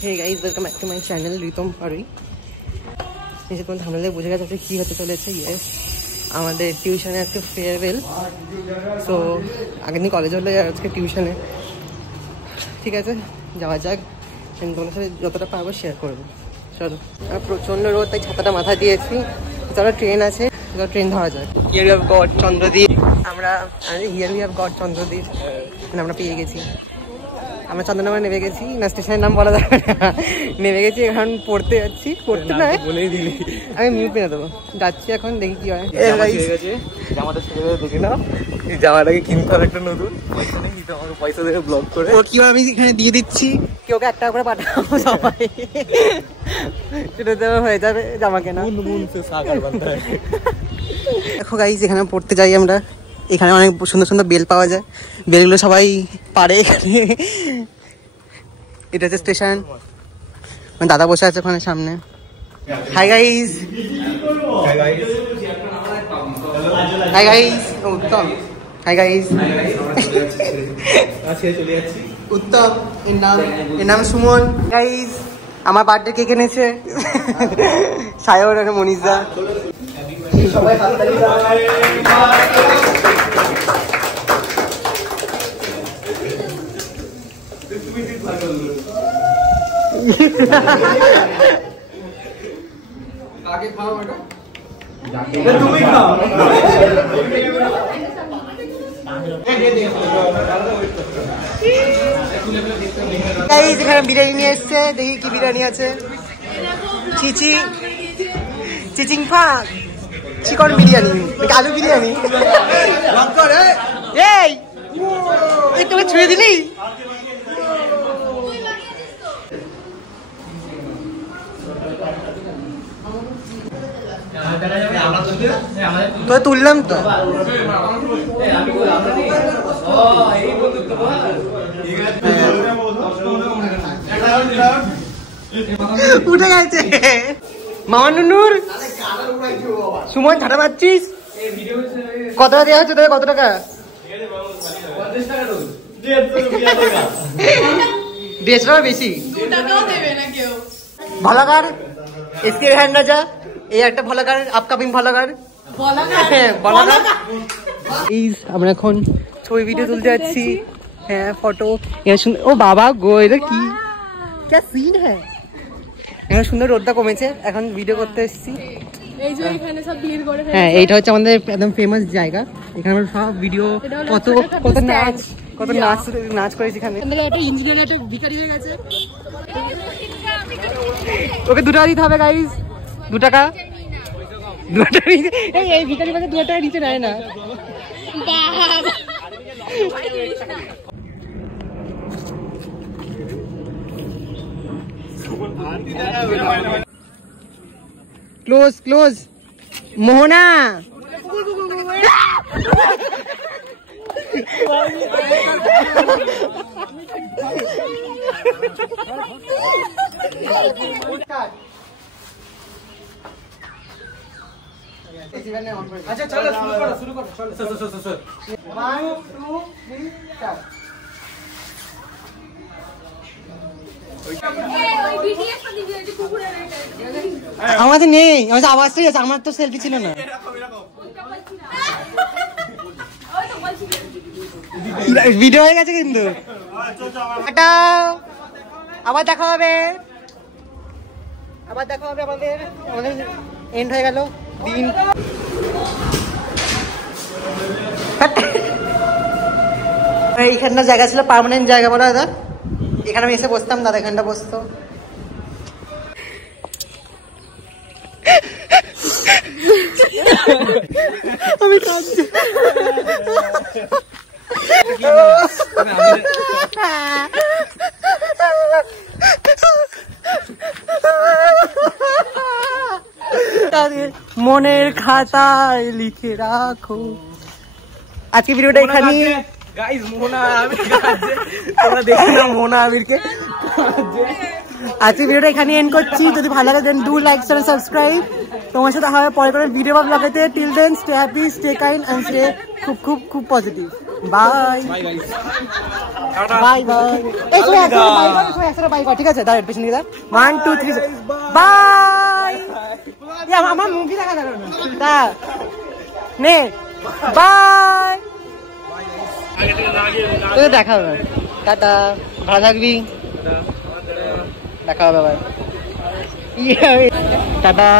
Hey guys, welcome back to my channel Ritam Parui. নিশ্চয়ই তোমার থাম্বনেলে বুঝে গেছে আজকে কি হতে চলেছে। ইয়েস, আমাদের টিউশনে আজকে ফেয়ারওয়েল। সো আগের দিন কলেজ হলে আজকে টিউশনে। ঠিক আছে, যাওয়া যাক। তোমার সাথে যতটা পারবো শেয়ার করবো। চলো। আর প্রচণ্ড রোদ, তাই ছাতাটা মাথা দিয়েছি। চলো, ট্রেন আছে, ট্রেন ধরা যায়। Here we have got Chandradwip. Here we have got Chandradwip. আমরা পেয়ে গেছি। আমরা চন্দননগরে নেমে গেছি, না স্টেশনের নাম বলা যাবে না। নেমে গেছি, এখন পড়তে যাচ্ছি। পড়তে নয়, বলেই দিলি, আমি মিউট পেয়ে দেবো। যাচ্ছি এখন, দেখি কি হয়। জামাটা ছেড়ে দেখে নাও, জামাটাকে কিনতে হবে একটা নতুন। পয়সা নেই, কিন্তু আমাকে পয়সা দেখে ব্লক করে ও কি আমি এখানে দিয়ে দিচ্ছি। কেউ ওকে 1 টাকা করে পাঠাবো সবাই, সেটা দেওয়া হয়ে যাবে জামা কেনা। দেখো গাইস, এখানে পড়তে যাই আমরা। এখানে অনেক সুন্দর সুন্দর বেল পাওয়া যায়। বেলগুলো সবাই পারে এখানে। এটা হচ্ছে স্টেশন। দাদা বসে আছে ওখানে সামনে। Hi guys. Hi guys. Uttam. Hi guys. Uttam, এর নাম সুমন। গাইস, আমার বার্থডে কেক এনেছে সায়র আর মনীষদা। সবাই হাততালি দাও। আগে খাও এটা, তুমি খাও। গাইস, এখানে বিরিয়ানি নিয়ে এসছে। দেখি কি বিরিয়ানি আছে। চিচিং ফাক চিকন বিরিয়ানি, আলু বিরিয়ানি। এই তোকে ছুঁয়ে দিলি। তো তুললাম তো। উঠে গেছে মামা নুনুর। সুমন ঝাঁটা মারছিস। কত টাকা দেওয়া হচ্ছে তোদের? কত টাকা? 150 টাকা বেশি। ভলাগার এসকে হ্যান্ড রাজা, এই একটা ভলাগার, আপকামিং ভলাগার। আমরা এখন ছবি ভিডিও তুলতে যাচ্ছি। হ্যাঁ, ফটো। ও বাবা গো, এটা কি সিন হ্যাঁ। এখন সুন্দর রোদটা কমেছে, এখন ভিডিও করতে এসেছি। হ্যাঁ, এইটা হচ্ছে আমাদের একদম ফেমাস জায়গা। এখানে আমরা সব ভিডিও, কত নাচ করেছি এখানে। ওকে 2 টাকা দিতে হবে গাইস, 2 টাকা। এই ভিখারি বাজার 2 টাকা নিচে নেয় না। ক্লোজ মোহনা। আচ্ছা চলো, শুরু করো। 1 2 3 4। আমাদের নেই, আমাদের আওয়াজটাই আছে। আমার তো সেলফি ছিল না। ভিডিও হয়ে গেছে কিন্তু। আবার দেখা হবে। আমাদের এন্ড হয়ে গেল দিন। এইখানটা জায়গা ছিল পার্মানেন্ট জায়গা বলা দাদা। এখানে আমি এসে বসতাম, দাদা এখানটা বসতো। আমি কাঁদছি। মনের খাতায় লিখে রাখো। আজকে ভিডিওটা এখানে। গাইস, মোহনা আবির কাঁদছে, তোমরা দেখো না মোহনা আবিরকে। আজকে ভিডিওটা এখানে এন্ড করছি। যদি ভালো লাগে then do like share subscribe. তোমার সাথে হবে পরে করে ভিডিও বা ব্লগেতে। Till then stay happy, stay kind and stay খুব পজিটিভ। বাই। Bye bye. এই সবাই একসাথে বাই কর, ঠিক আছে? দাঁড়ান পিছনে গিয়ে 1 2 3 বাই। আমার মুভি দেখা যাবে না তা নে বাই। দেখা হবে, টাটা, ভালো থাকবি, দেখা হবে আবার, টাটা।